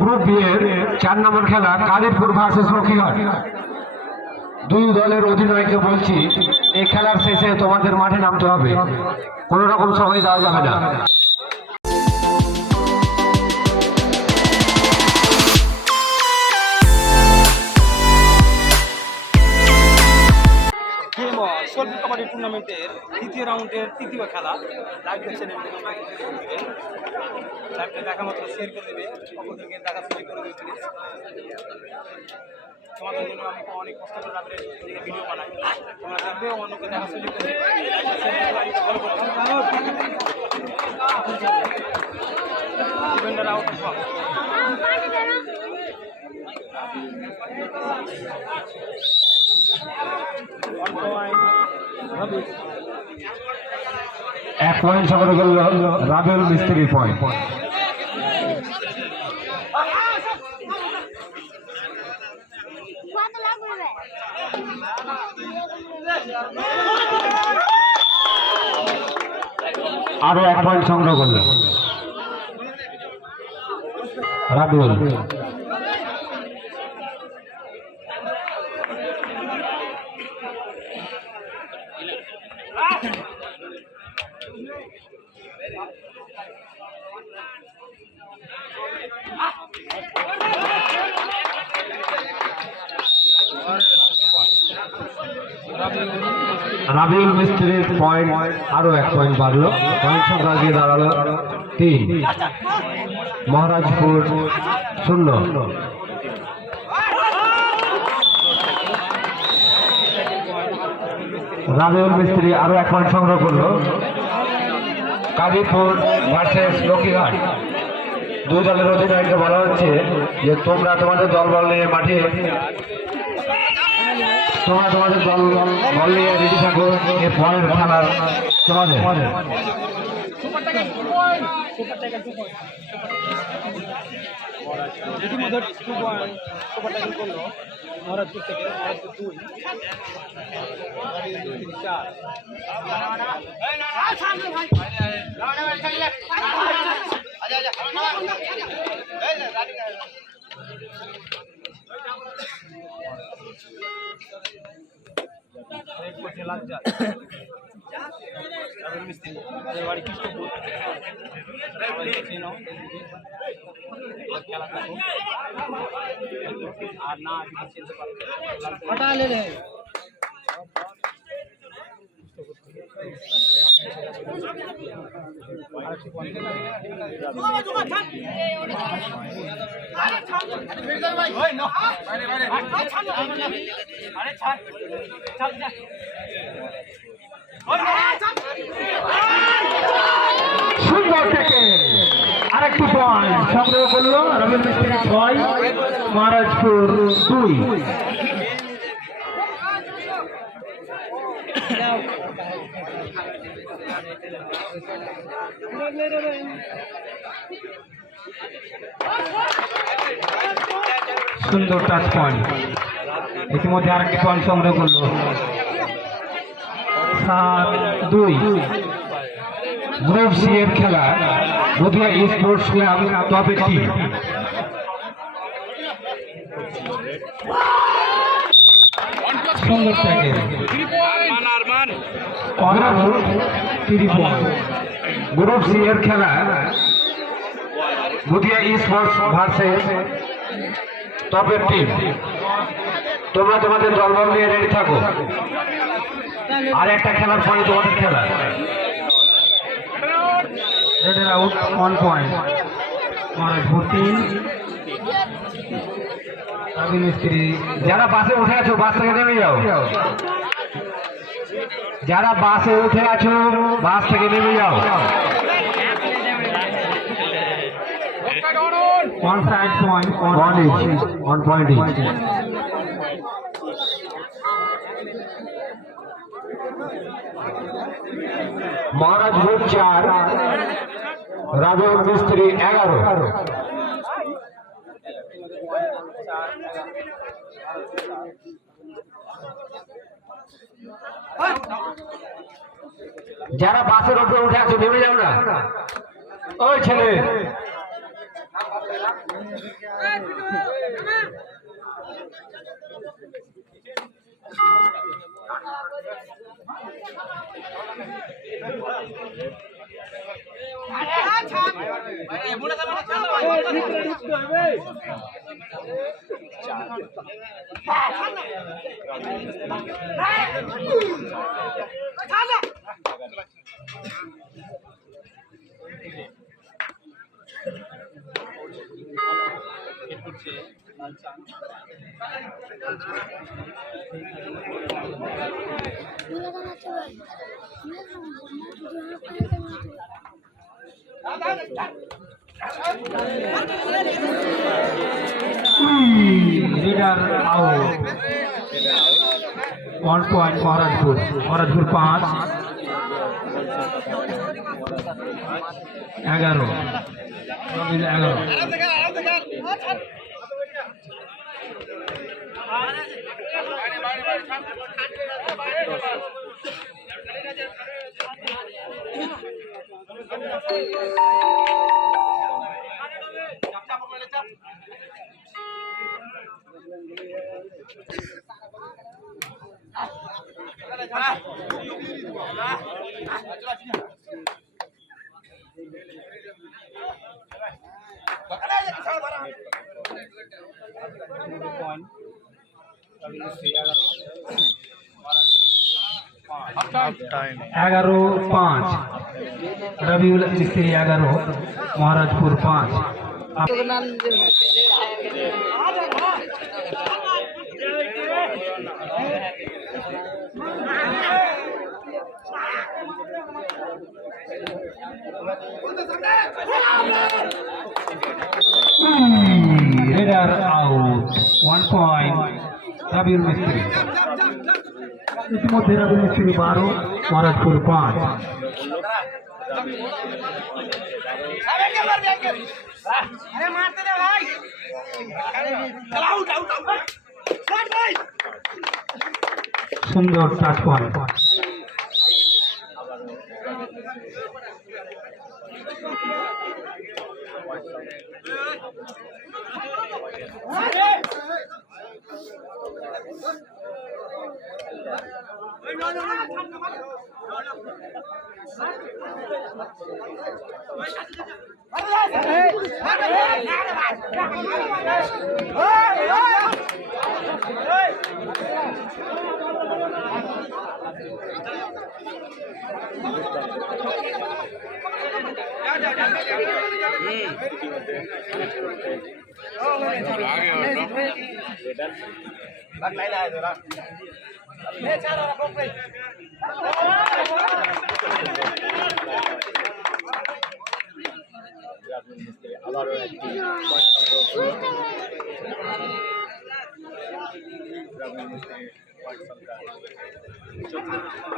Group B এর 4 নম্বর খেলা Kadirpur versus Lakshmighat. দুই দলের অধিনায়ককে বলছি, এই খেলার শেষে তোমাদের মাঠে নামতে হবে, কোনো রকম সময় দেওয়া যাবে না। স্বল্প কাবাডি টুর্নামেন্টের দ্বিতীয় রাউন্ডের তৃতীয় খেলা লাইভ দেখছেন। লাইভটা দেখা মাত্র শেয়ার করে দেবে, অপরদিকে দেখা সুযোগ করে দেবে প্লিজ। তোমাদের জন্য আমি অনেক কষ্ট করে রাত্রে ভিডিও বানাই, তোমরা দেখবে অন্যকে দেখা সুযোগ করে দেবে। ডিফেন্ডার আউট সব এক পয়েন্ট সংগ্রহ করল রাবিউল মিস্ত্রি পয়েন্ট। আরো 1 পয়েন্ট সংগ্রহ করল রাবিউল। রাবিউল মিস্ত্রির পয়েন্ট আরো 1 পয়েন্ট বাড়লো, পয়েন্ট সংখ্যা গিয়ে দাঁড়ালো 3। মহারাজপুর 0। রাবিউল মিস্ত্রি আরো 1 পয়েন্ট সংগ্রহ করলো। কাদিরপুর ভার্সেস লক্ষ্মীঘাট। দুই দলের অধিনায়ককে বলা হচ্ছে যে তোমরা তোমাদের দলবল নিয়ে মাঠে, তোমরা তোমাদের দল নিয়ে রেডি থাকো, এর পরের খেলার তোমাদের। মহারাজপুর থেকে মহারাজপুর 2 4 বাড়ি কৃষ্ণপুর আর না চিনতে পারবে। সুন্দর থেকে আরেকটি পয়েন্ট সংগ্রহ করলো রাবিউল মিস্ত্রি 6, মহারাজপুর 2। সুন্দর টাচ পয়েন্ট, ইতিমধ্যে আরেকটি পয়েন্ট সংগ্রহ করলো 7-2। গ্রুপ সি এর খেলা নদিয়া স্পোর্টস ক্লাব টপের টিম। সুন্দর ট্যাকেল, 3 পয়েন্ট। গ্রুপ সি এর খেলা নদিয়া স্পোর্টস ভার্সেস টপের টিম। তোমরা তোমাদের দলবল নিয়ে রেডি থাকো, আর একটা খেলার পরে তোমাদের খেলা। রেডের আউট 1 পয়েন্ট। মহারাজপুর 3। রাবিউল মিস্ত্রি। যারা বাসে উঠে আছো বাস থেকে নেমে যাও, যারা বাসে উঠে আছো বাস থেকে নেমে যাও। 1 side point, 1 each, 1 point each. Maharajpur 4, Rabiul মিস্ত্রি 11। যারা বাসের উপরে উঠে আছে নেমে যাও না, ওই ছেলে leader out 1 point Maharajpur 5 11 11-5 Rabiul मिस्त्री 11 Maharajpur 5 leader out 1 point Rabiul मिस्त्री इतिमध्ये रबीउल मिस्त्री 12 महाराजपुर 5 सुंदर टच पॉइंट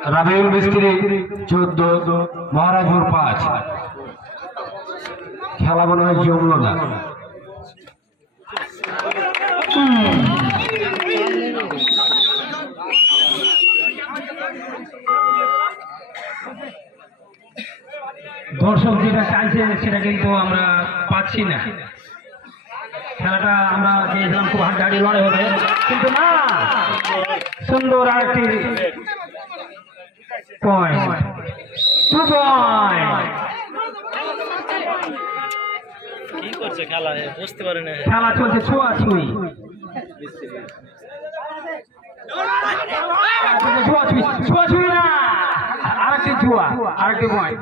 रबीउल मिस्त्री 14 महाराजपुर 5 খেলা মনে হয় জমলো না দর্শক যেটা চাইছে সেটা কিন্তু আমরা পাচ্ছি না খেলাটা আমরা চেয়েছিলাম খুব হাড্ডাহাড্ডি লড়াই হবে কিন্তু না সুন্দর আরেকটি পয়েন্ট 2 পয়েন্ট কি করছে খেলা বুঝতে পারি না খেলা চলছে ছোঁয়াছুঁই ছোঁয়াছুঁই না আরেকটি পয়েন্ট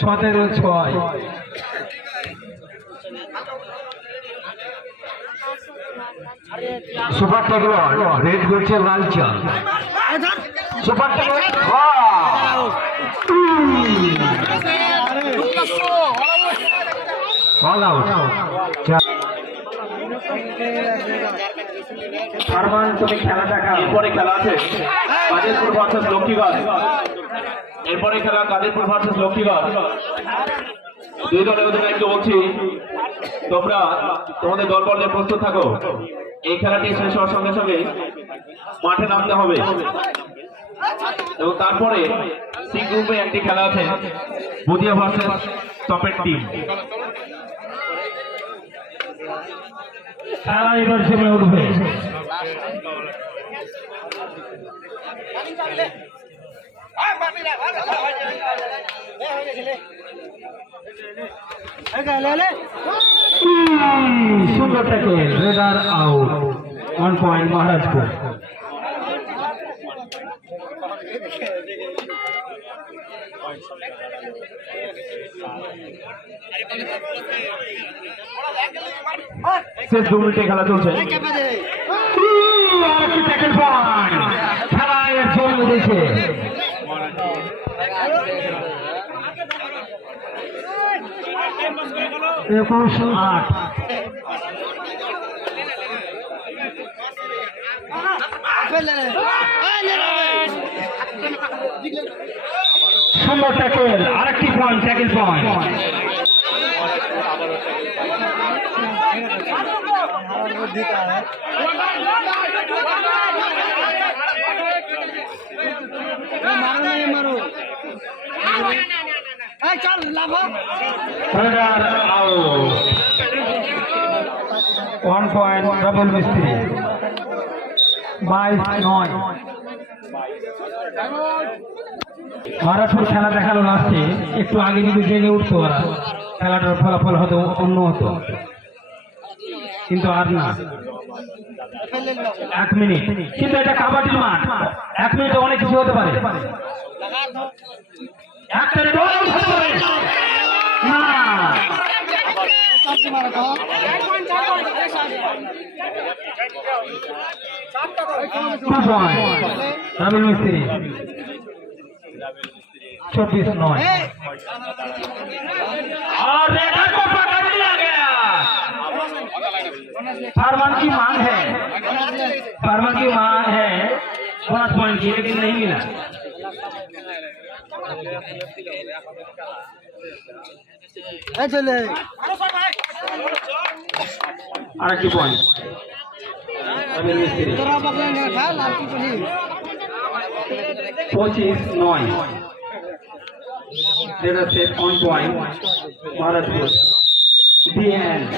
17-6 সুপার টেকবল রেড করছে লাল চাল সুপার টেকবল অল আউট ফারমান তুমি খেলা দেখা এরপরে খেলা আছে কাদেরপুর ভার্সেস লক্ষ্মীগঞ্জ এরপরে খেলা কাদেরপুর ভার্সেস লক্ষ্মীগঞ্জ দুই দলের অধিনায়ককে বলছি তোমরা তোমাদের দলবল নিয়ে প্রস্তুত থাকো এই খেলাটি শেষ হওয়ার সঙ্গে সঙ্গে মাঠে নামতে হবে এবং তারপরে সি গ্রুপে একটি খেলা আছে, বুদিয়া ভার্সেস টপের টিম। খেলা এবার জমে উঠবে। সুন্দর tackle, raider out, 1 point Maharajpur. শেষ 2 মিনিটে খেলা চলছে। খেলায় জমে উঠেছে। 21-8। সুন্দর ট্যাকল, আরেকটি point, tackle point. Raider out, 1 point double Mistry, 22-9। Maharajpur খেলা দেখালো লাস্টে, একটু আগে যদি জেগে উঠতো ওরা, খেলাটার ফলাফল হতো অন্য হতো, কিন্তু আর না। 1 মিনিট, কিন্তু এটা কাবাডির মাঠ, 1 মিনিটে অনেক কিছু হতে পারে। একটা রেড আউট হতে পারে না। 2 পয়েন্ট ডাবল মিস্ত্রি, 24-9। और रेडर को पकड़ लिया गया। फरमान की मांग है, फरमान की मांग है बोनस पॉइंट की, लेकिन नहीं मिला। আরেকটি পয়েন্ট ডাবল মিস্ত্রি, 25-9। Let us set 1 point, Maharajpur. The end.